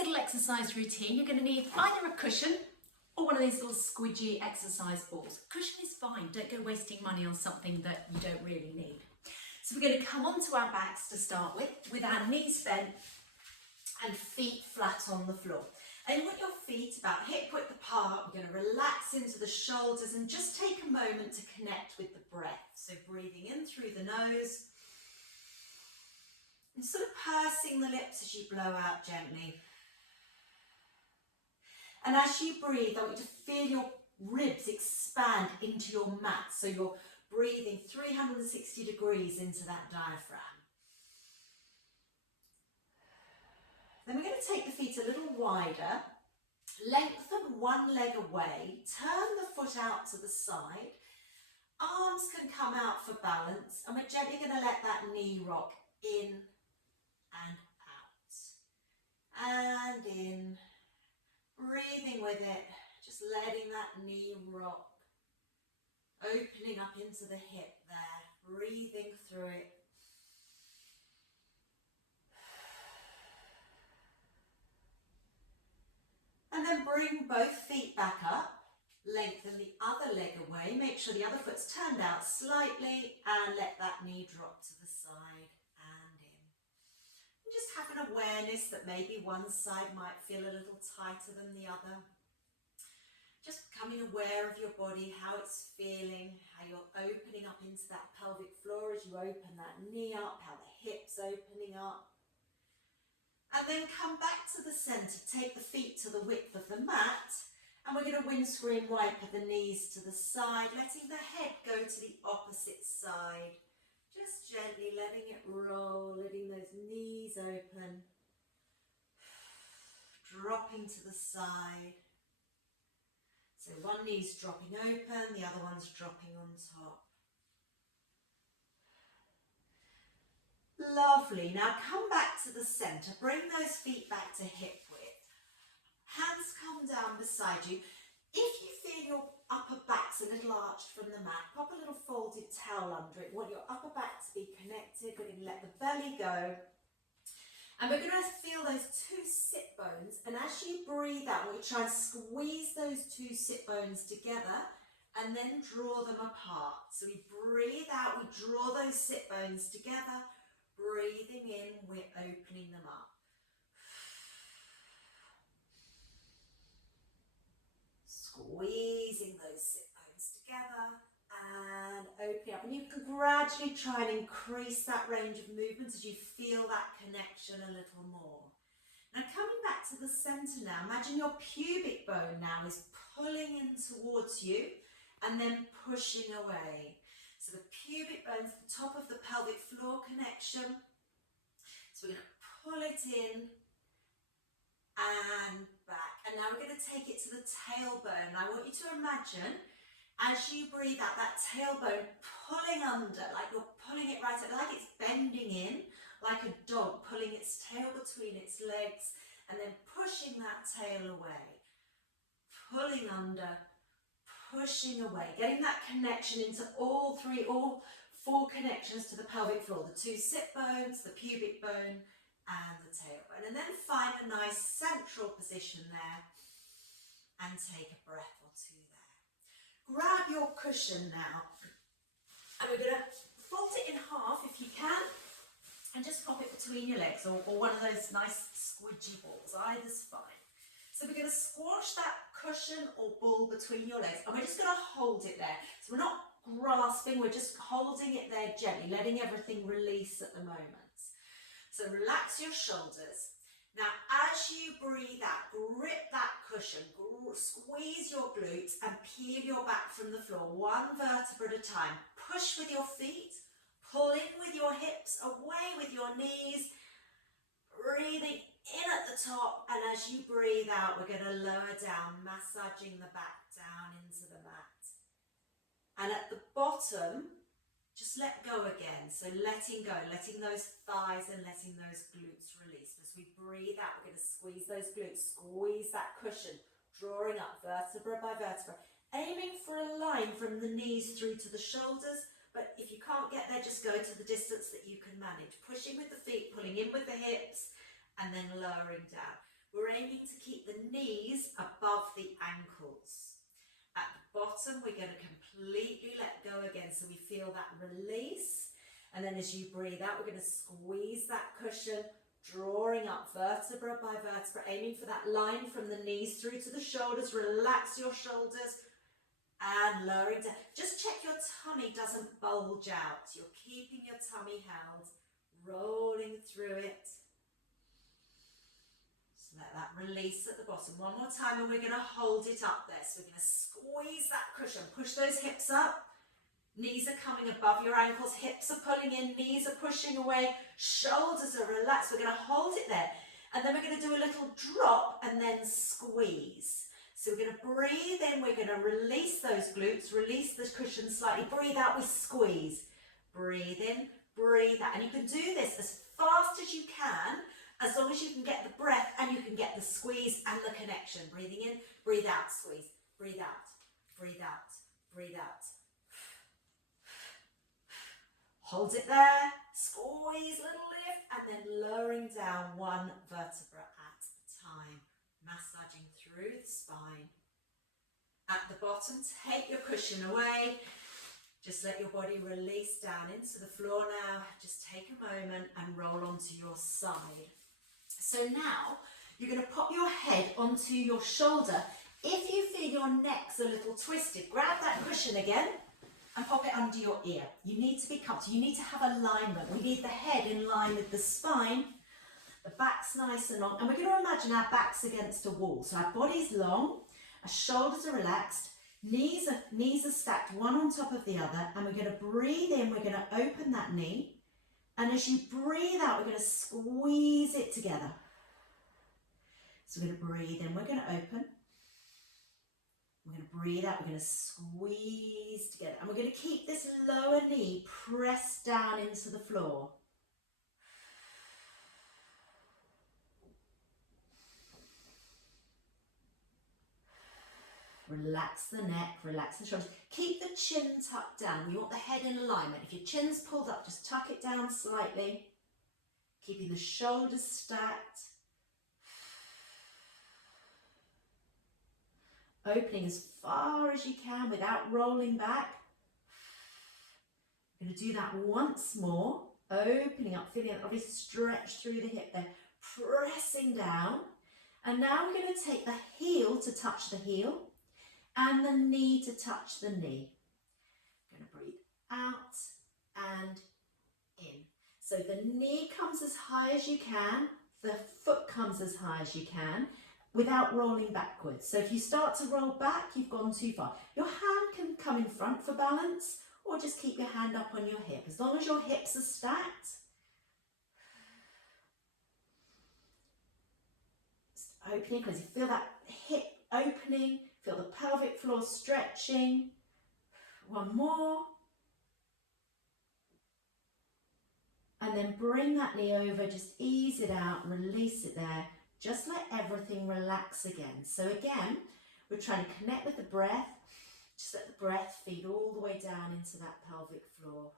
little exercise routine, you're going to need either a cushion or one of these little squidgy exercise balls. Cushion is fine, don't go wasting money on something that you don't really need. So we're going to come onto our backs to start with our knees bent and feet flat on the floor. And you want your feet about hip width apart. We're going to relax into the shoulders and just take a moment to connect with the breath. So breathing in through the nose and sort of pursing the lips as you blow out gently. And as you breathe, I want you to feel your ribs expand into your mat. So you're breathing 360 degrees into that diaphragm. Then we're going to take the feet a little wider, lengthen one leg away, turn the foot out to the side, arms can come out for balance, and we're gently going to let that knee rock in and out, and in, breathing with it, just letting that knee rock, opening up into the hip there, breathing through it. And then bring both feet back up, lengthen the other leg away, make sure the other foot's turned out slightly and let that knee drop to the side and in. And just have an awareness that maybe one side might feel a little tighter than the other. Just becoming aware of your body, how it's feeling, how you're opening up into that pelvic floor as you open that knee up, how the hips opening up. And then come back to the centre, take the feet to the width of the mat, and we're going to windscreen wiper the knees to the side, letting the head go to the opposite side. Just gently letting it roll, letting those knees open, dropping to the side. So one knee's dropping open, the other one's dropping on top. Lovely. Now come back to the centre. Bring those feet back to hip width. Hands come down beside you. If you feel your upper back's a little arched from the mat, pop a little folded towel under it. You want your upper back to be connected. We're going to let the belly go. And we're going to feel those two sit bones. And as you breathe out, we try and squeeze those two sit bones together and then draw them apart. So we breathe out, we draw those sit bones together. Breathing in, we're opening them up. Squeezing those sit bones together and opening up. And you can gradually try and increase that range of movement as you feel that connection a little more. Now coming back to the centre now, imagine your pubic bone now is pulling in towards you and then pushing away. So the pubic bone is the top of the pelvic floor connection. So we're going to pull it in and back. And now we're going to take it to the tailbone. I want you to imagine as you breathe out that tailbone pulling under, like you're pulling it right up, like it's bending in, like a dog pulling its tail between its legs and then pushing that tail away. Pulling under, pushing away, getting that connection into all four connections to the pelvic floor, the two sit bones, the pubic bone and the tailbone. And then find a nice central position there and take a breath or two there. Grab your cushion now and we're going to fold it in half if you can and just pop it between your legs or one of those nice squidgy balls, either's fine. So we're going to squash that cushion or ball between your legs and we're just going to hold it there. So we're not grasping, we're just holding it there gently, letting everything release at the moment. So relax your shoulders. Now as you breathe out, grip that cushion, squeeze your glutes and peel your back from the floor, one vertebra at a time. Push with your feet, pull in with your hips, away with your knees, breathing in at the top, and as you breathe out, we're going to lower down, massaging the back down into the mat. And at the bottom, just let go again. So letting go, letting those thighs and letting those glutes release. As we breathe out, we're going to squeeze those glutes, squeeze that cushion, drawing up vertebra by vertebra, aiming for a line from the knees through to the shoulders. But if you can't get there, just go to the distance that you can manage. Pushing with the feet, pulling in with the hips, and then lowering down. We're we're aiming to keep the knees above the ankles. At the bottom, we're going to completely let go again, so we feel that release. And then as you breathe out, we're going to squeeze that cushion, drawing up vertebra by vertebra, aiming for that line from the knees through to the shoulders. Relax your shoulders and lowering down. Just check your tummy doesn't bulge out. You're keeping your tummy held, rolling through it. So let that release at the bottom. One more time, and we're going to hold it up there. So we're going to squeeze that cushion, push those hips up. Knees are coming above your ankles, hips are pulling in, knees are pushing away, shoulders are relaxed. We're going to hold it there. And then we're going to do a little drop and then squeeze. So we're going to breathe in, we're going to release those glutes, release the cushion slightly, breathe out, we squeeze. Breathe in, breathe out. And you can do this as fast as you can, as long as you can get the breath and you can get the squeeze and the connection. Breathing in, breathe out, squeeze, breathe out, breathe out, breathe out. Hold it there, squeeze, little lift, and then lowering down one vertebra at a time, massaging through the spine. At the bottom, take your cushion away. Just let your body release down into the floor now. Just take a moment and roll onto your side. So now, you're going to pop your head onto your shoulder. If you feel your neck's a little twisted, grab that cushion again and pop it under your ear. You need to be comfortable. You need to have alignment. We need the head in line with the spine. The back's nice and long. And we're going to imagine our back's against a wall. So our body's long, our shoulders are relaxed, knees are stacked one on top of the other. And we're going to breathe in, we're going to open that knee. And as you breathe out, we're going to squeeze it together. So we're going to breathe in, we're going to open. We're going to breathe out, we're going to squeeze together. And we're going to keep this lower knee pressed down into the floor. Relax the neck, relax the shoulders. Keep the chin tucked down. We want the head in alignment. If your chin's pulled up, just tuck it down slightly. Keeping the shoulders stacked. Opening as far as you can without rolling back. We're going to do that once more. Opening up, feeling that obviously stretch through the hip there. Pressing down. And now we're going to take the heel to touch the heel and the knee to touch the knee. We're going to breathe out and in. So the knee comes as high as you can. The foot comes as high as you can, without rolling backwards. So if you start to roll back, you've gone too far. Your hand can come in front for balance, or just keep your hand up on your hip. As long as your hips are stacked. Just opening, because you feel that hip opening, feel the pelvic floor stretching. One more. And then bring that knee over, just ease it out, release it there. Just let everything relax again. So again, we're trying to connect with the breath. Just let the breath feed all the way down into that pelvic floor.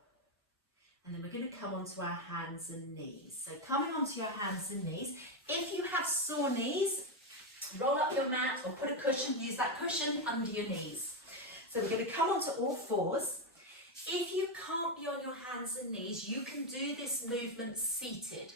And then we're going to come onto our hands and knees. So coming onto your hands and knees. If you have sore knees, roll up your mat or put a cushion, use that cushion under your knees. So we're going to come onto all fours. If you can't be on your hands and knees, you can do this movement seated.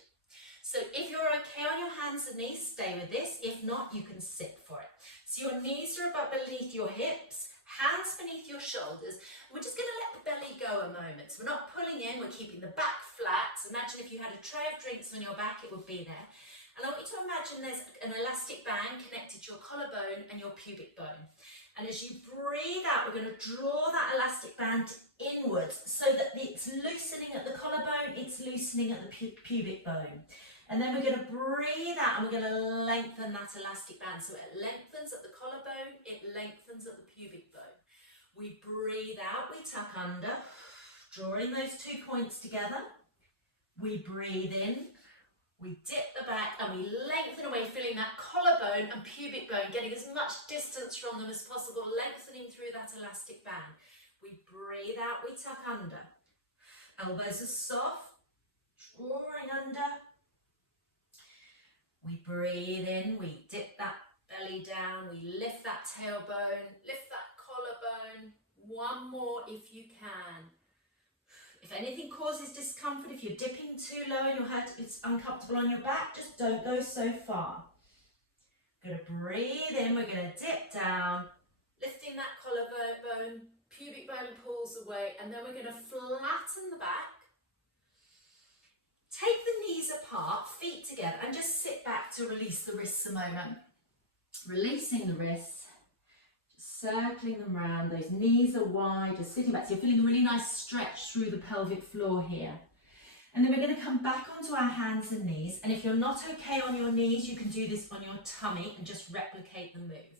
So if you're okay on your hands and knees, stay with this. If not, you can sit for it. So your knees are about beneath your hips, hands beneath your shoulders. We're just going to let the belly go a moment. So we're not pulling in, we're keeping the back flat. So imagine if you had a tray of drinks on your back, it would be there. And I want you to imagine there's an elastic band connected to your collarbone and your pubic bone. And as you breathe out, we're going to draw that elastic band inwards so that it's loosening at the collarbone, it's loosening at the pubic bone. And then we're going to breathe out and we're going to lengthen that elastic band. So it lengthens at the collarbone, it lengthens at the pubic bone. We breathe out, we tuck under, drawing those 2 points together. We breathe in, we dip the back and we lengthen away, feeling that collarbone and pubic bone, getting as much distance from them as possible, lengthening through that elastic band. We breathe out, we tuck under. Elbows are soft, drawing under. We breathe in, we dip that belly down, we lift that tailbone, lift that collarbone. One more if you can. If anything causes discomfort, if you're dipping too low and your head is uncomfortable on your back, just don't go so far. We're going to breathe in, we're going to dip down, lifting that collarbone, pubic bone pulls away, and then we're going to flatten the back. Take the knees apart, feet together, and just sit back to release the wrists a moment. Releasing the wrists, just circling them around. Those knees are wide, just sitting back. So you're feeling a really nice stretch through the pelvic floor here. And then we're going to come back onto our hands and knees. And if you're not okay on your knees, you can do this on your tummy and just replicate the move.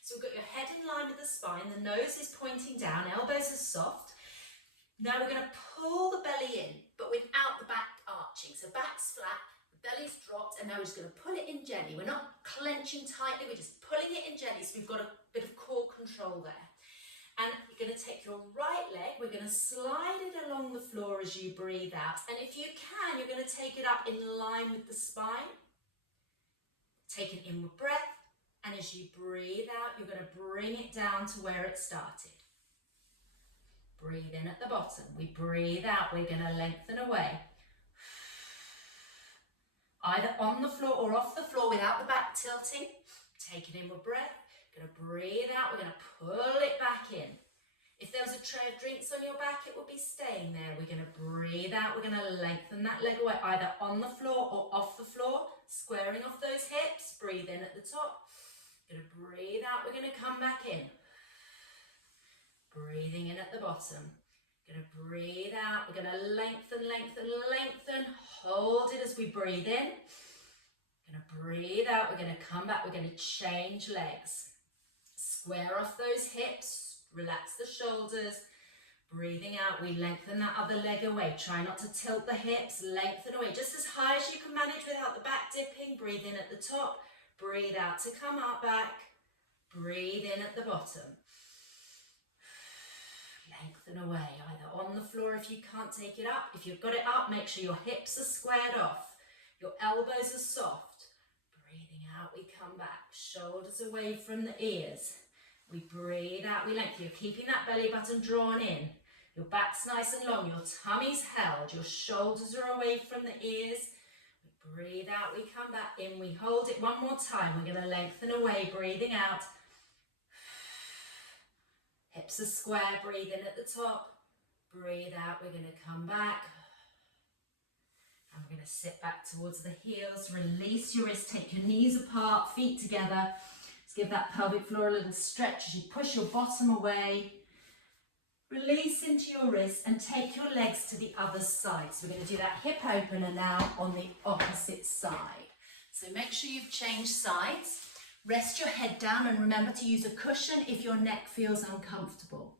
So we've got your head in line with the spine, the nose is pointing down, elbows are soft. Now we're going to pull the belly in, but without the back arching. So back's flat, the belly's dropped, and now we're just going to pull it in gently. We're not clenching tightly, we're just pulling it in gently, so we've got a bit of core control there. And you're going to take your right leg, we're going to slide it along the floor as you breathe out. And if you can, you're going to take it up in line with the spine. Take an inward breath, and as you breathe out, you're going to bring it down to where it started. Breathe in at the bottom. We breathe out, we're going to lengthen away. Either on the floor or off the floor without the back tilting. Take an inward breath. Going to breathe out, we're going to pull it back in. If there was a tray of drinks on your back, it would be staying there. We're going to breathe out, we're going to lengthen that leg away, either on the floor or off the floor, squaring off those hips. Breathe in at the top. Going to breathe out, we're going to come back in. Breathing in at the bottom. Going to breathe out, we're going to lengthen, lengthen, lengthen. Hold it as we breathe in. Going to breathe out, we're going to come back, we're going to change legs. Square off those hips, relax the shoulders. Breathing out, we lengthen that other leg away. Try not to tilt the hips, lengthen away. Just as high as you can manage without the back dipping. Breathe in at the top, breathe out to come up back. Breathe in at the bottom. Lengthen away, either on the floor if you can't take it up. If you've got it up, make sure your hips are squared off. Your elbows are soft. Breathing out, we come back. Shoulders away from the ears. We breathe out, we lengthen. You're keeping that belly button drawn in. Your back's nice and long. Your tummy's held. Your shoulders are away from the ears. We breathe out, we come back in. We hold it one more time. We're going to lengthen away, breathing out. Hips are square, breathe in at the top. Breathe out, we're going to come back. And we're going to sit back towards the heels. Release your wrists, take your knees apart, feet together. Let's give that pelvic floor a little stretch as you push your bottom away. Release into your wrists and take your legs to the other side. So we're going to do that hip opener now on the opposite side. So make sure you've changed sides. Rest your head down and remember to use a cushion if your neck feels uncomfortable.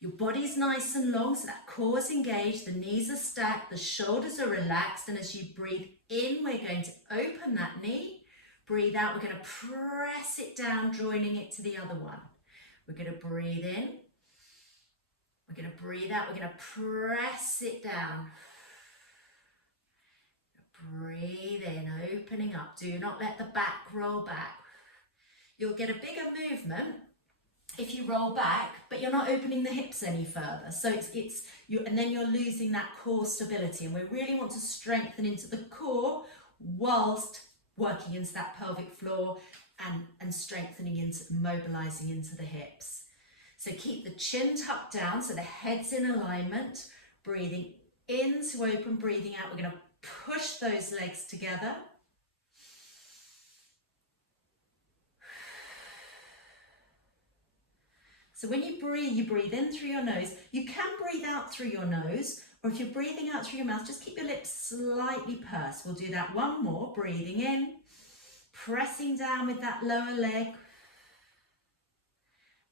Your body's nice and long, so that core's engaged, the knees are stacked, the shoulders are relaxed, and as you breathe in, we're going to open that knee. Breathe out, we're going to press it down, joining it to the other one. We're going to breathe in. We're going to breathe out, we're going to press it down. Breathe in, opening up. Do not let the back roll back. You'll get a bigger movement if you roll back, but you're not opening the hips any further. So and then you're losing that core stability. And we really want to strengthen into the core whilst working into that pelvic floor and strengthening into, mobilizing into the hips. So keep the chin tucked down so the head's in alignment. Breathing in to open, breathing out. We're going to push those legs together. So when you breathe in through your nose. You can breathe out through your nose, or if you're breathing out through your mouth, just keep your lips slightly pursed. We'll do that one more. Breathing in, pressing down with that lower leg.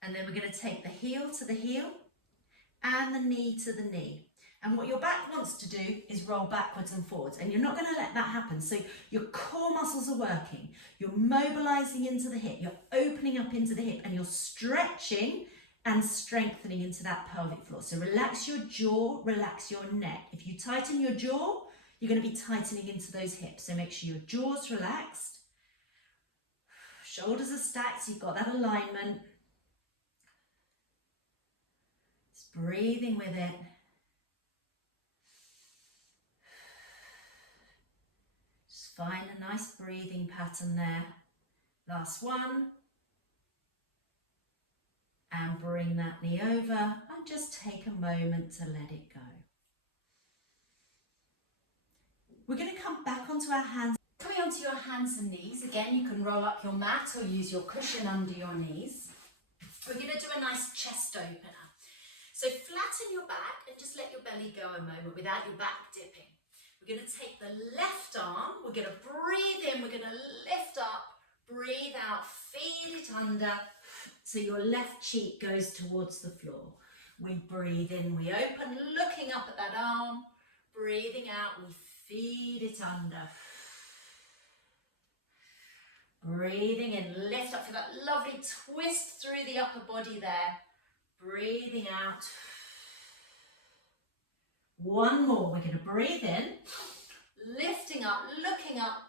And then we're going to take the heel to the heel and the knee to the knee. And what your back wants to do is roll backwards and forwards, and you're not going to let that happen. So your core muscles are working. You're mobilizing into the hip. You're opening up into the hip, and you're stretching and strengthening into that pelvic floor. So relax your jaw, relax your neck. If you tighten your jaw, you're going to be tightening into those hips. So make sure your jaw's relaxed. Shoulders are stacked, so you've got that alignment. Just breathing with it. Just find a nice breathing pattern there. Last one. And bring that knee over and just take a moment to let it go. We're going to come back onto our hands. Coming onto your hands and knees, again you can roll up your mat or use your cushion under your knees. We're going to do a nice chest opener. So flatten your back and just let your belly go a moment without your back dipping. We're going to take the left arm, we're going to breathe in, we're going to lift up, breathe out, feed it under, so your left cheek goes towards the floor. We breathe in, we open, looking up at that arm, breathing out, we feed it under. Breathing in, lift up for that lovely twist through the upper body there. Breathing out. One more, we're going to breathe in, lifting up, looking up,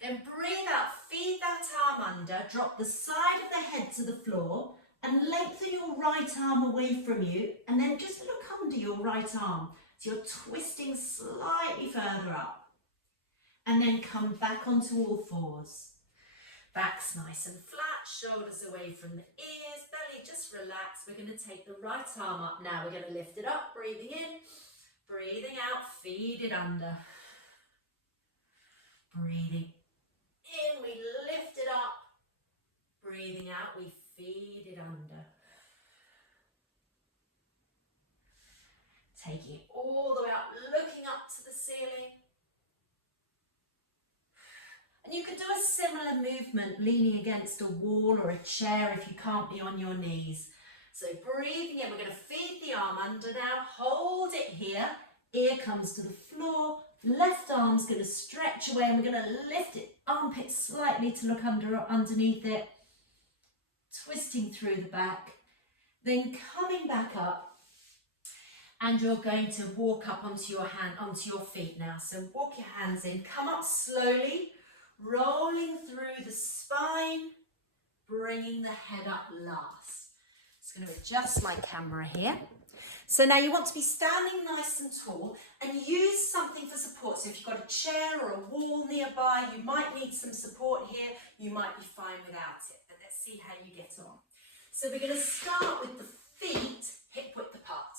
then breathe out, feed that arm under, drop the side of the head to the floor and lengthen your right arm away from you and then just look under your right arm. So you're twisting slightly further up and then come back onto all fours. Back's nice and flat, shoulders away from the ears, belly just relax. We're going to take the right arm up now. We're going to lift it up, breathing in, breathing out, feed it under. Breathing in, we lift it up. Breathing out, we feed it under. Taking it all the way up, looking up to the ceiling. And you could do a similar movement leaning against a wall or a chair if you can't be on your knees. So breathing in, we're going to feed the arm under now, hold it here, ear comes to the floor, left arm's going to stretch away and we're going to lift it, armpit slightly to look underneath it, twisting through the back, then coming back up. And you're going to walk up onto your feet now. So walk your hands in, come up slowly, rolling through the spine, bringing the head up last. Just going to adjust my camera here. So now you want to be standing nice and tall and use something for support. So if you've got a chair or a wall nearby, you might need some support here. You might be fine without it, but let's see how you get on. So we're going to start with the feet hip width apart.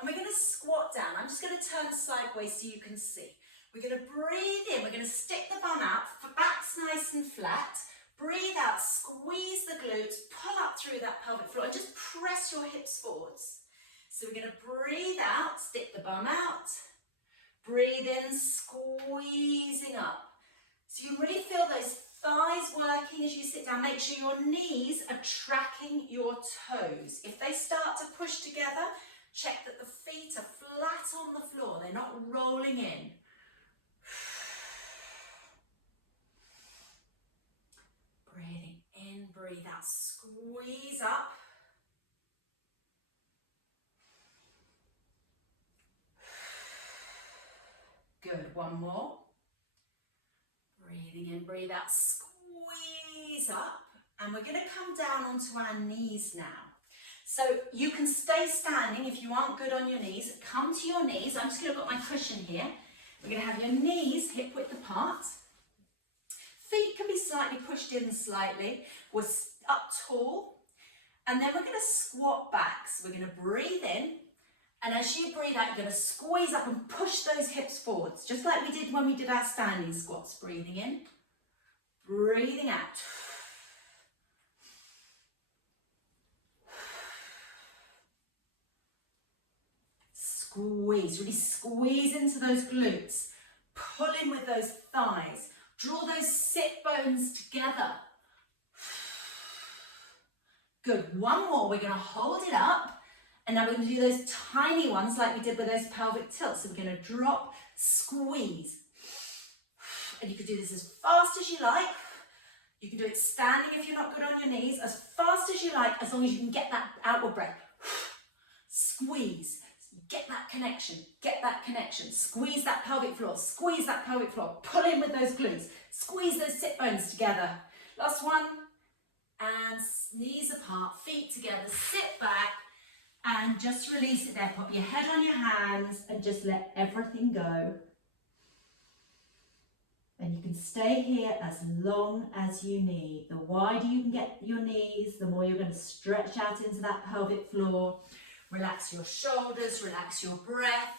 And we're going to squat down. I'm just going to turn sideways so you can see. We're going to breathe in. We're going to stick the bum out. Back's nice and flat. Breathe out. Squeeze the glutes. Pull up through that pelvic floor and just press your hips forwards. So we're going to breathe out. Stick the bum out. Breathe in. Squeezing up. So you really feel those thighs working as you sit down. Make sure your knees are tracking your toes. If they start to push together, check that the feet are flat on the floor, they're not rolling in. Breathing in, breathe out, squeeze up. Good, one more. Breathing in, breathe out, squeeze up. And we're going to come down onto our knees now. So you can stay standing if you aren't good on your knees. Come to your knees. I'm just going to put my cushion here. We're going to have your knees hip width apart. Feet can be slightly pushed in slightly. We're up tall. And then we're going to squat back. So we're going to breathe in. And as you breathe out, you're going to squeeze up and push those hips forwards. Just like we did when we did our standing squats. Breathing in. Breathing out. Squeeze, really squeeze into those glutes. Pull in with those thighs. Draw those sit bones together. Good, one more. We're going to hold it up. And now we're going to do those tiny ones like we did with those pelvic tilts. So we're going to drop, squeeze. And you can do this as fast as you like. You can do it standing if you're not good on your knees. As fast as you like, as long as you can get that outward breath. Squeeze. Get that connection, squeeze that pelvic floor, pull in with those glutes, squeeze those sit bones together. Last one. And knees apart, feet together, sit back and just release it there. Pop your head on your hands and just let everything go. And you can stay here as long as you need. The wider you can get your knees, the more you're going to stretch out into that pelvic floor. Relax your shoulders, relax your breath.